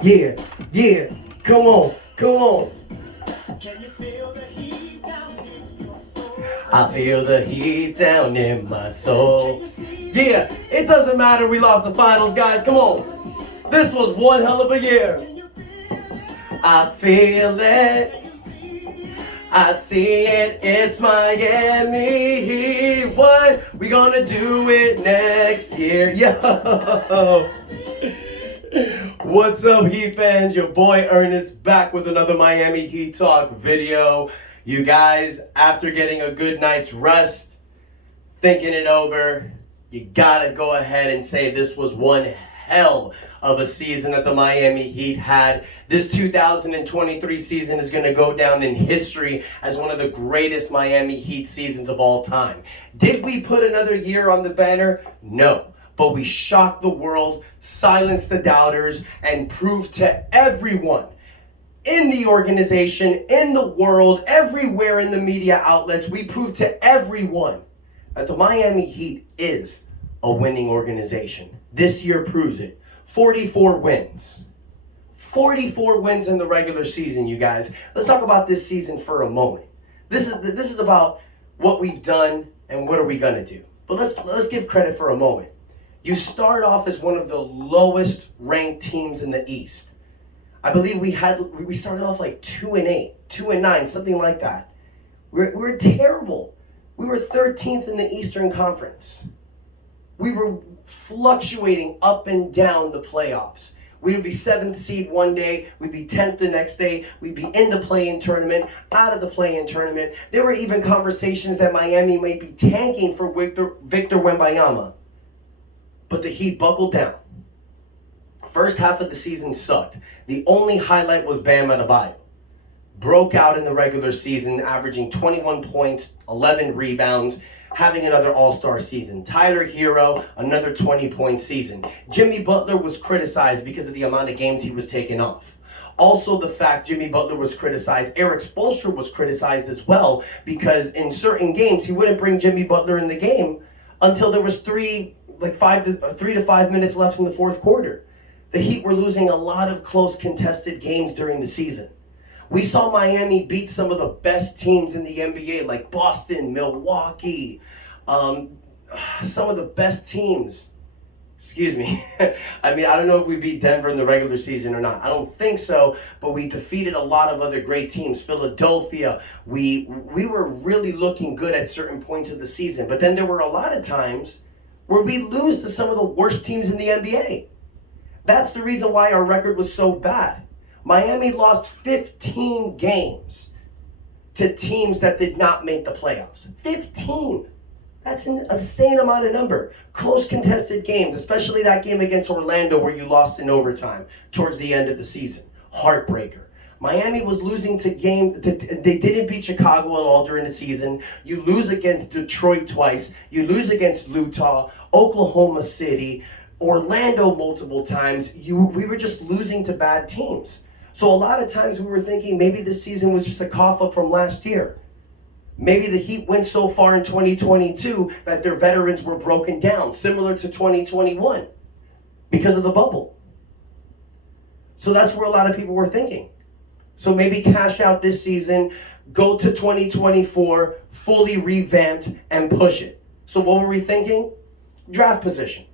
Yeah, yeah, come on, come on. Can you feel the heat down in your soul? I feel the heat down in my soul. Yeah, it doesn't matter we lost the finals, guys, come on. This was one hell of a year. Can you feel it? I feel it. Can you see it? I see it, it's Miami Heat. What? We gonna do it next year. Yo! What's up, Heat fans? Your boy Ernest back with another Miami Heat Talk video. You guys, after getting a good night's rest, thinking it over, you gotta go ahead and say this was one hell of a season that the Miami Heat had. This 2023 season is going to go down in history as one of the greatest Miami Heat seasons of all time. Did we put another year on the banner? No. But we shocked the world, silenced the doubters, and proved to everyone in the organization, in the world, everywhere in the media outlets, we proved to everyone that the Miami Heat is a winning organization. This year proves it. 44 wins. 44 wins in the regular season, you guys. Let's talk about this season for a moment. This is about what we've done and what are we going to do. But let's give credit for a moment. You start off as one of the lowest ranked teams in the East. I believe we started off like 2-8, 2-9, something like that. We're terrible. We were 13th in the Eastern Conference. We were fluctuating up and down the playoffs. We would be 7th seed one day, we'd be 10th the next day, we'd be in the play-in tournament, out of the play-in tournament. There were even conversations that Miami might be tanking for Victor Wembanyama. But the Heat buckled down. First half of the season sucked. The only highlight was Bam Adebayo. Broke out in the regular season, averaging 21 points, 11 rebounds, having another all-star season. Tyler Hero, another 20-point season. Jimmy Butler was criticized because of the amount of games he was taking off. Also, the fact Jimmy Butler was criticized, Eric Spoelstra was criticized as well, because in certain games, he wouldn't bring Jimmy Butler in the game until there was 3 to 5 minutes left in the fourth quarter. The Heat were losing a lot of close contested games during the season. We saw Miami beat some of the best teams in the NBA, like Boston, Milwaukee, some of the best teams. Excuse me. I mean, I don't know if we beat Denver in the regular season or not. I don't think so, but we defeated a lot of other great teams. Philadelphia, we were really looking good at certain points of the season. But then there were a lot of times where we lose to some of the worst teams in the NBA. That's the reason why our record was so bad. Miami lost 15 games to teams that did not make the playoffs. 15. That's an insane amount of number. Close contested games, especially that game against Orlando where you lost in overtime towards the end of the season. Heartbreaker. Miami was losing to games. They didn't beat Chicago at all during the season. You lose against Detroit twice. You lose against Utah, Oklahoma City, Orlando multiple times. We were just losing to bad teams. So a lot of times we were thinking maybe this season was just a cough-up from last year. Maybe the Heat went so far in 2022 that their veterans were broken down, similar to 2021, because of the bubble. So that's where a lot of people were thinking. So maybe cash out this season, go to 2024, fully revamped, and push it. So what were we thinking? Draft position.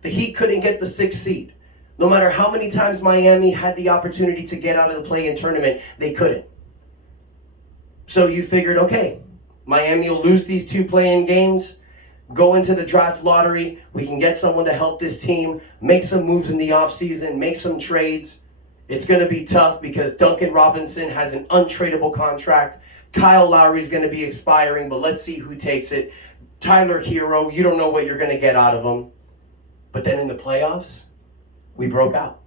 The Heat couldn't get the 6th seed. No matter how many times Miami had the opportunity to get out of the play-in tournament, they couldn't. So you figured, okay, Miami will lose these 2 play-in games, go into the draft lottery, we can get someone to help this team, make some moves in the offseason, make some trades. It's going to be tough because Duncan Robinson has an untradeable contract. Kyle Lowry's going to be expiring, but let's see who takes it. Tyler Hero, you don't know what you're going to get out of him. But then in the playoffs, we broke out.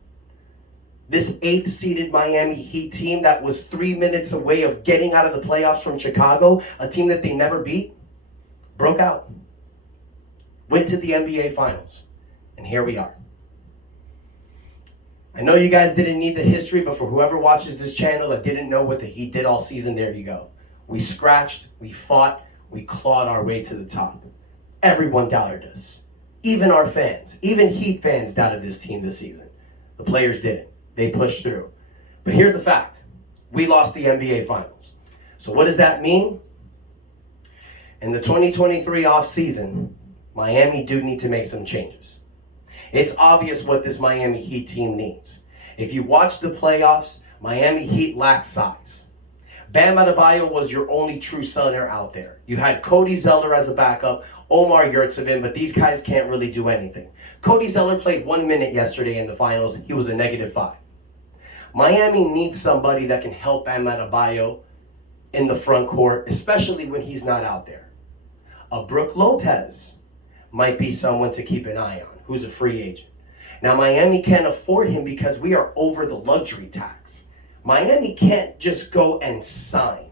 This 8th seeded Miami Heat team that was 3 minutes away of getting out of the playoffs from Chicago, a team that they never beat, broke out. Went to the NBA Finals. And here we are. I know you guys didn't need the history, but for whoever watches this channel that didn't know what the Heat did all season, there you go. We scratched, we fought, we clawed our way to the top. Everyone doubted us. Even our fans, even Heat fans doubted this team this season. The players didn't. They pushed through. But here's the fact. We lost the NBA Finals. So what does that mean? In the 2023 offseason, Miami do need to make some changes. It's obvious what this Miami Heat team needs. If you watch the playoffs, Miami Heat lacks size. Bam Adebayo was your only true center out there. You had Cody Zeller as a backup, Omar Yurtseven, but these guys can't really do anything. Cody Zeller played 1 minute yesterday in the finals. He was a -5. Miami needs somebody that can help Bam Adebayo in the front court, especially when he's not out there. A Brook Lopez might be someone to keep an eye on, who's a free agent. Now, Miami can't afford him because we are over the luxury tax. Miami can't just go and sign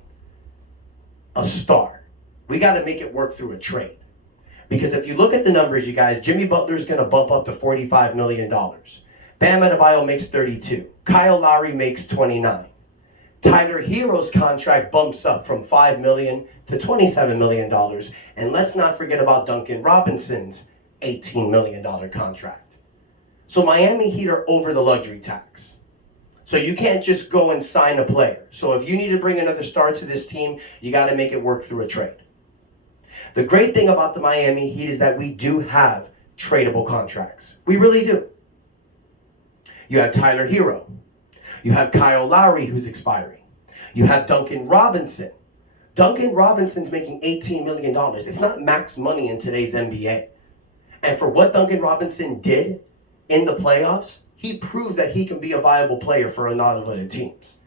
a star. We got to make it work through a trade. Because if you look at the numbers, you guys, Jimmy Butler's going to bump up to $45 million. Bam Adebayo makes 32. Kyle Lowry makes 29. Tyler Hero's contract bumps up from $5 million to $27 million. And let's not forget about Duncan Robinson's $18 million contract. So Miami Heat are over the luxury tax. So you can't just go and sign a player. So if you need to bring another star to this team, you got to make it work through a trade. The great thing about the Miami Heat is that we do have tradable contracts. We really do. You have Tyler Hero. You have Kyle Lowry, who's expiring. You have Duncan Robinson. Duncan Robinson's making $18 million. It's not max money in today's NBA. And for what Duncan Robinson did in the playoffs, he proved that he can be a viable player for a lot of other teams.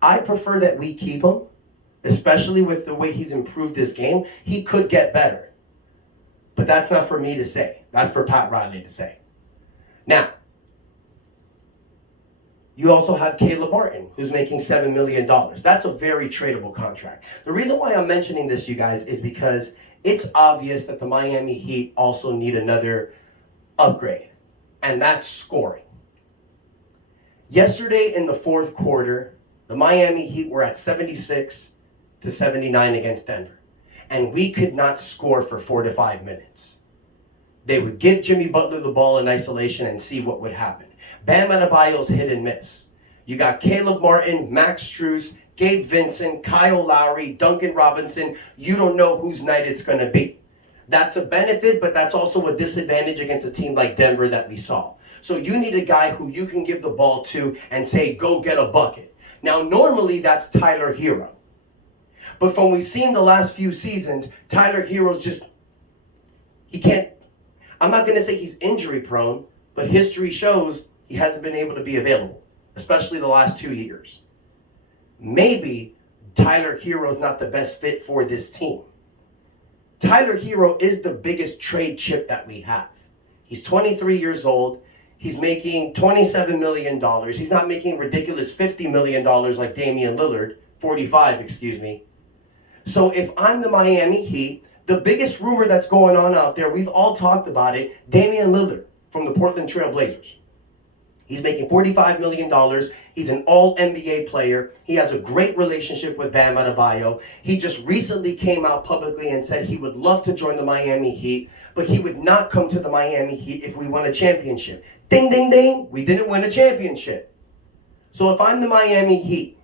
I prefer that we keep him, especially with the way he's improved this game. He could get better. But that's not for me to say. That's for Pat Riley to say. Now, you also have Caleb Martin, who's making $7 million. That's a very tradable contract. The reason why I'm mentioning this, you guys, is because it's obvious that the Miami Heat also need another upgrade, and that's scoring. Yesterday in the fourth quarter, the Miami Heat were at 76 to 79 against Denver, and we could not score for 4 to 5 minutes. They would give Jimmy Butler the ball in isolation and see what would happen. Bam Adebayo's hit and miss. You got Caleb Martin, Max Strus, Gabe Vincent, Kyle Lowry, Duncan Robinson. You don't know whose night it's going to be. That's a benefit, but that's also a disadvantage against a team like Denver that we saw. So you need a guy who you can give the ball to and say, go get a bucket. Now, normally that's Tyler Hero. But from we've seen the last few seasons, Tyler Hero's just, he can't, I'm not going to say he's injury prone, but history shows he hasn't been able to be available, especially the last 2 years. Maybe Tyler Hero's not the best fit for this team. Tyler Hero is the biggest trade chip that we have. He's 23 years old. He's making $27 million. He's not making ridiculous $50 million like Damian Lillard, 45, excuse me. So if I'm the Miami Heat, the biggest rumor that's going on out there, we've all talked about it, Damian Lillard from the Portland Trail Blazers. He's making $45 million. He's an all-NBA player. He has a great relationship with Bam Adebayo. He just recently came out publicly and said he would love to join the Miami Heat, but he would not come to the Miami Heat if we won a championship. Ding, ding, ding. We didn't win a championship. So if I'm the Miami Heat,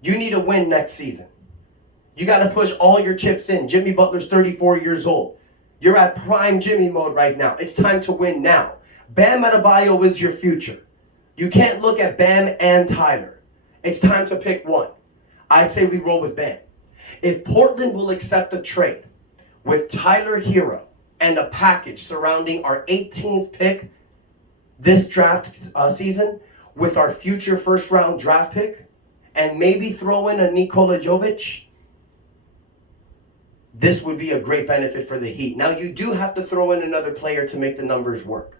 you need to win next season. You got to push all your chips in. Jimmy Butler's 34 years old. You're at prime Jimmy mode right now. It's time to win now. Bam Adebayo is your future. You can't look at Bam and Tyler. It's time to pick one. I say we roll with Bam. If Portland will accept a trade with Tyler Hero and a package surrounding our 18th pick this draft season with our future first-round draft pick and maybe throw in a Nikola Jovic, this would be a great benefit for the Heat. Now, you do have to throw in another player to make the numbers work.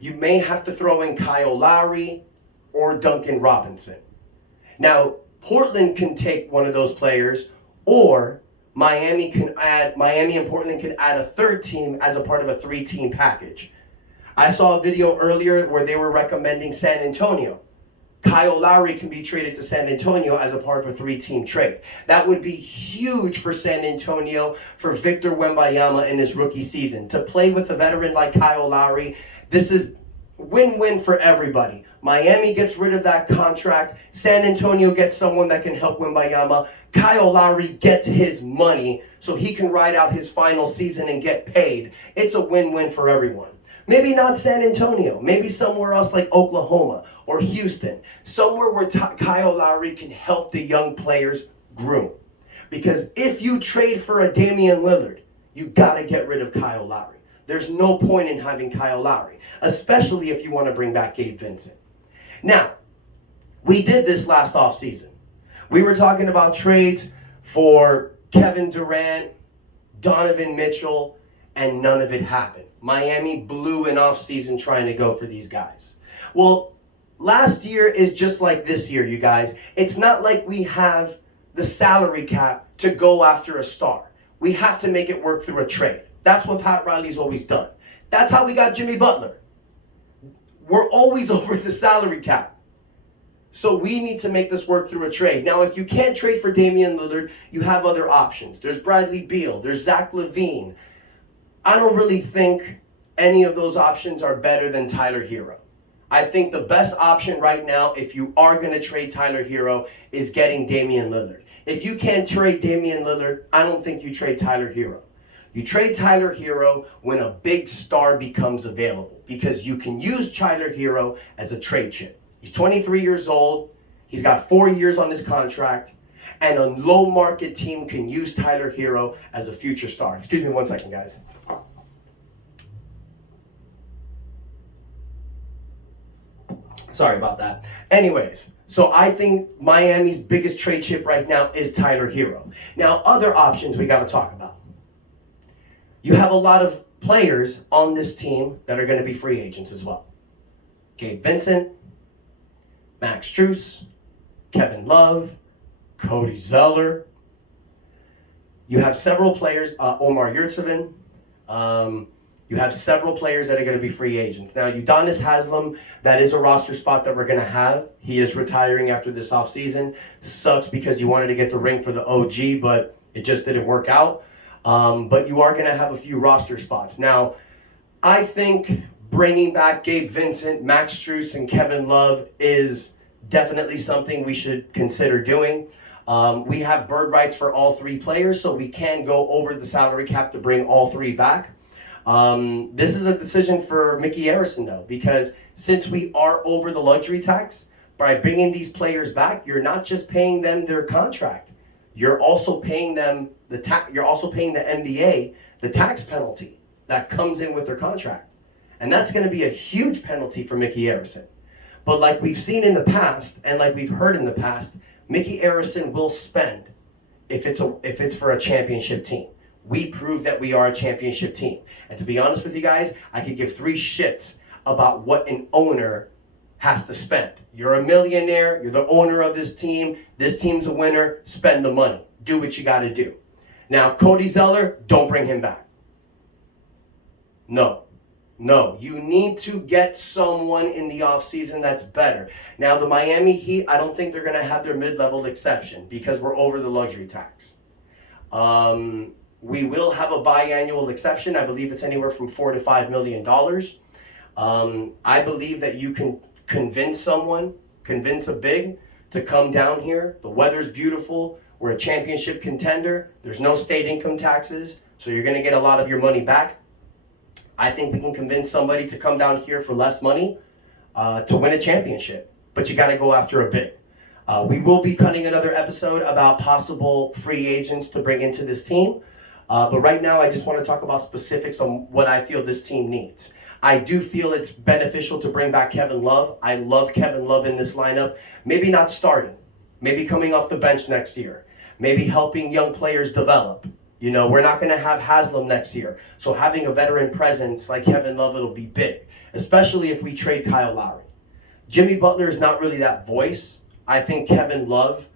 You may have to throw in Kyle Lowry or Duncan Robinson. Now, Portland can take one of those players, or Miami and Portland can add a third team as a part of a 3-team package. I saw a video earlier where they were recommending San Antonio. Kyle Lowry can be traded to San Antonio as a part of a 3-team trade. That would be huge for San Antonio, for Victor Wembanyama in his rookie season. To play with a veteran like Kyle Lowry, this is Win-win for everybody. Miami gets rid of that contract. San Antonio gets someone that can help Wembayama. Kyle Lowry gets his money so he can ride out his final season and get paid. It's a win-win for everyone. Maybe not San Antonio. Maybe somewhere else like Oklahoma or Houston. Somewhere where Kyle Lowry can help the young players groom. Because if you trade for a Damian Lillard, you got to get rid of Kyle Lowry. There's no point in having Kyle Lowry, especially if you want to bring back Gabe Vincent. Now, we did this last offseason. We were talking about trades for Kevin Durant, Donovan Mitchell, and none of it happened. Miami blew an offseason trying to go for these guys. Well, last year is just like this year, you guys. It's not like we have the salary cap to go after a star. We have to make it work through a trade. That's what Pat Riley's always done. That's how we got Jimmy Butler. We're always over the salary cap. So we need to make this work through a trade. Now, if you can't trade for Damian Lillard, you have other options. There's Bradley Beal. There's Zach LaVine. I don't really think any of those options are better than Tyler Hero. I think the best option right now, if you are going to trade Tyler Hero, is getting Damian Lillard. If you can't trade Damian Lillard, I don't think you trade Tyler Hero. You trade Tyler Hero when a big star becomes available, because you can use Tyler Hero as a trade chip. He's 23 years old. He's got 4 years on his contract. And a low market team can use Tyler Hero as a future star. Excuse me 1 second, guys. Sorry about that. Anyways, so I think Miami's biggest trade chip right now is Tyler Hero. Now, other options we got to talk about. You have a lot of players on this team that are going to be free agents as well. Gabe Vincent, Max Strus, Kevin Love, Cody Zeller. You have several players, Omar Yurtseven. You have several players that are going to be free agents. Now, Udonis Haslem, that is a roster spot that we're going to have. He is retiring after this offseason. Sucks because you wanted to get the ring for the OG, but it just didn't work out. But you are going to have a few roster spots. Now, I think bringing back Gabe Vincent, Max Strus, and Kevin Love is definitely something we should consider doing. We have bird rights for all three players, so we can go over the salary cap to bring all three back. This is a decision for Mickey Arison, though, because since we are over the luxury tax, by bringing these players back, you're not just paying them their contract. You're also paying them You're also paying the NBA the tax penalty that comes in with their contract, and that's going to be a huge penalty for Mickey Arison. But like we've seen in the past, and like we've heard in the past, Mickey Arison will spend if it's for a championship team. We prove that we are a championship team. And to be honest with you guys, I could give 3 shits about what an owner has to spend. You're a millionaire, you're the owner of this team's a winner, spend the money. Do what you gotta do. Now, Cody Zeller, don't bring him back. No, you need to get someone in the offseason that's better. Now, the Miami Heat, I don't think they're gonna have their mid-level exception because we're over the luxury tax. We will have a biannual exception. I believe it's anywhere from $4 to $5 million. I believe that you can convince a big to come down here. The weather's beautiful. We're a championship contender. There's no state income taxes, so you're going to get a lot of your money back. I think we can convince somebody to come down here for less money to win a championship, but you got to go after a big. We will be cutting another episode about possible free agents to bring into this team. But right now, I just want to talk about specifics on what I feel this team needs. I do feel it's beneficial to bring back Kevin Love. I love Kevin Love in this lineup. Maybe not starting. Maybe coming off the bench next year. Maybe helping young players develop. You know, we're not going to have Haslem next year. So having a veteran presence like Kevin Love, it'll be big. Especially if we trade Kyle Lowry. Jimmy Butler is not really that voice. I think Kevin Love,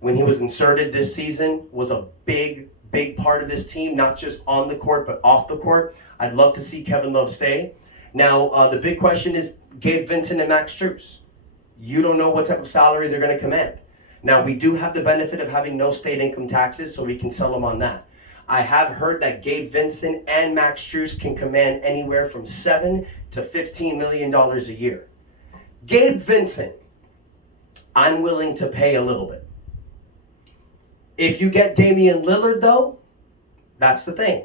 when he was inserted this season, was a big part of this team, not just on the court, but off the court. I'd love to see Kevin Love stay. Now, the big question is Gabe Vincent and Max Strus. You don't know what type of salary they're going to command. Now, we do have the benefit of having no state income taxes, so we can sell them on that. I have heard that Gabe Vincent and Max Strus can command anywhere from $7 to $15 million a year. Gabe Vincent, I'm willing to pay a little bit. If you get Damian Lillard, though, that's the thing.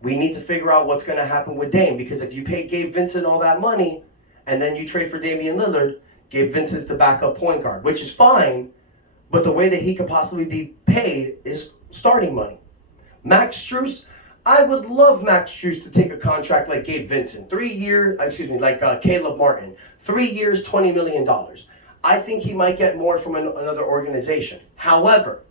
We need to figure out what's going to happen with Dame, because if you pay Gabe Vincent all that money and then you trade for Damian Lillard, Gabe Vincent's the backup point guard, which is fine, but the way that he could possibly be paid is starting money. Max Strus, I would love Max Strus to take a contract like Gabe Vincent, like Caleb Martin, 3 years, $20 million. I think he might get more from another organization. However,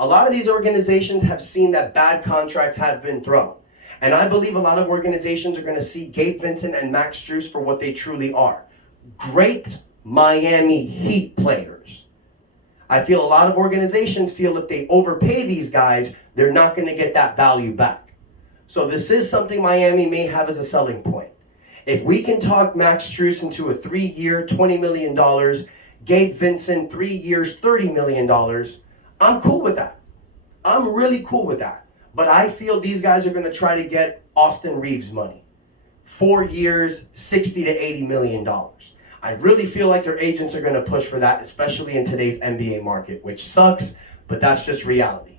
a lot of these organizations have seen that bad contracts have been thrown. And I believe a lot of organizations are going to see Gabe Vincent and Max Strus for what they truly are. Great Miami Heat players. I feel a lot of organizations feel if they overpay these guys, they're not going to get that value back. So this is something Miami may have as a selling point. If we can talk Max Strus into a 3-year, $20 million, Gabe Vincent, 3 years, $30 million, I'm cool with that. I'm really cool with that. But I feel these guys are going to try to get Austin Reeves money. 4 years, $60 to $80 million. I really feel like their agents are going to push for that, especially in today's NBA market, which sucks, but that's just reality.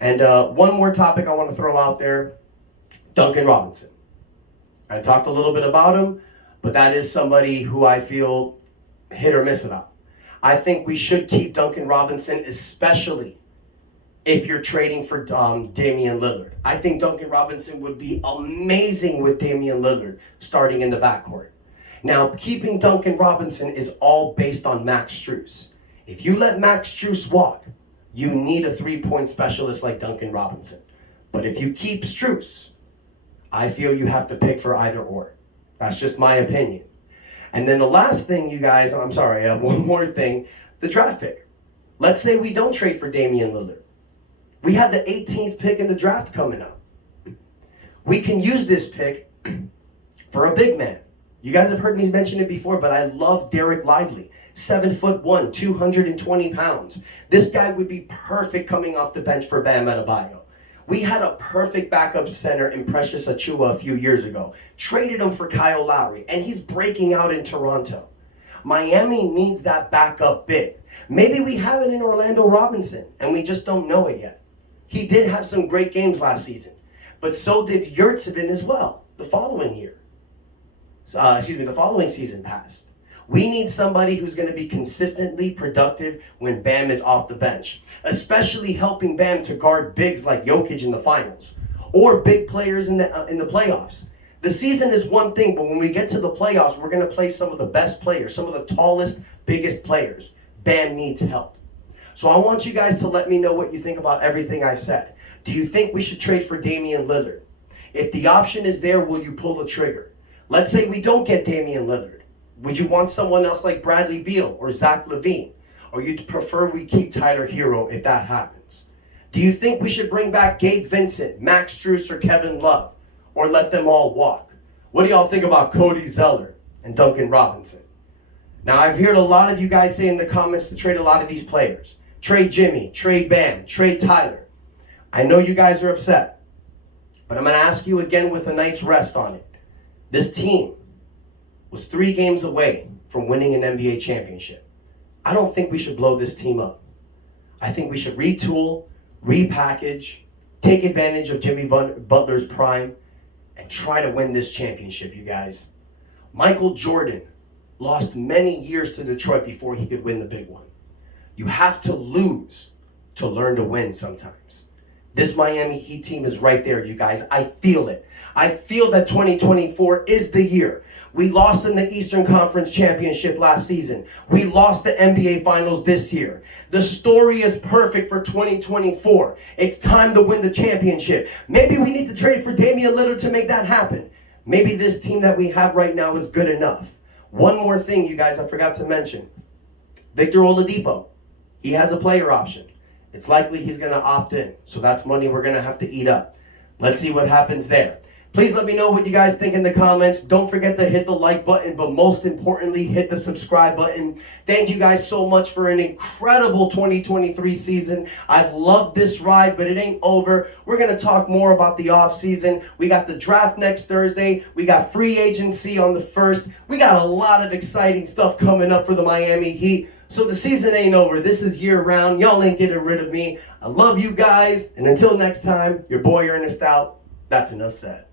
And one more topic I want to throw out there, Duncan Robinson. I talked a little bit about him, but that is somebody who I feel hit or miss about. I think we should keep Duncan Robinson, especially if you're trading for Damian Lillard. I think Duncan Robinson would be amazing with Damian Lillard starting in the backcourt. Now, keeping Duncan Robinson is all based on Max Strus. If you let Max Strus walk, you need a three-point specialist like Duncan Robinson. But if you keep Strus, I feel you have to pick for either or. That's just my opinion. And then the last thing, you guys, I'm sorry, I have one more thing, the draft pick. Let's say we don't trade for Damian Lillard. We had the 18th pick in the draft coming up. We can use this pick for a big man. You guys have heard me mention it before, but I love Derek Lively. 7'1", 220 pounds. This guy would be perfect coming off the bench for Bam Adebayo. We had a perfect backup center in Precious Achiuwa a few years ago. Traded him for Kyle Lowry, and he's breaking out in Toronto. Miami needs that backup big. Maybe we have it in Orlando Robinson, and we just don't know it yet. He did have some great games last season, but so did Yurtseven as well the following year. The following season passed. We need somebody who's going to be consistently productive when Bam is off the bench, especially helping Bam to guard bigs like Jokic in the finals or big players in the playoffs. The season is one thing, but when we get to the playoffs, we're going to play some of the best players, some of the tallest, biggest players. Bam needs help. So I want you guys to let me know what you think about everything I've said. Do you think we should trade for Damian Lillard? If the option is there, will you pull the trigger? Let's say we don't get Damian Lillard. Would you want someone else like Bradley Beal or Zach LaVine? Or you'd prefer we keep Tyler Hero if that happens? Do you think we should bring back Gabe Vincent, Max Strus, or Kevin Love? Or let them all walk? What do y'all think about Cody Zeller and Duncan Robinson? Now, I've heard a lot of you guys say in the comments to trade a lot of these players. Trade Jimmy, trade Bam, trade Tyler. I know you guys are upset, but I'm going to ask you again with a night's rest on it. This team was 3 games away from winning an NBA championship. I don't think we should blow this team up. I think we should retool, repackage, take advantage of Jimmy Butler's prime, and try to win this championship, you guys. Michael Jordan lost many years to Detroit before he could win the big one. You have to lose to learn to win sometimes. This Miami Heat team is right there, you guys. I feel it. I feel that 2024 is the year. We lost in the Eastern Conference Championship last season. We lost the NBA Finals this year. The story is perfect for 2024. It's time to win the championship. Maybe we need to trade for Damian Lillard to make that happen. Maybe this team that we have right now is good enough. One more thing, you guys, I forgot to mention. Victor Oladipo. He has a player option. It's likely he's going to opt in. So that's money we're going to have to eat up. Let's see what happens there. Please let me know what you guys think in the comments. Don't forget to hit the like button, but most importantly, hit the subscribe button. Thank you guys so much for an incredible 2023 season. I've loved this ride, but it ain't over. We're going to talk more about the offseason. We got the draft next Thursday. We got free agency on the 1st. We got a lot of exciting stuff coming up for the Miami Heat. So the season ain't over. This is year round. Y'all ain't getting rid of me. I love you guys. And until next time, your boy Ernest out. That's enough said.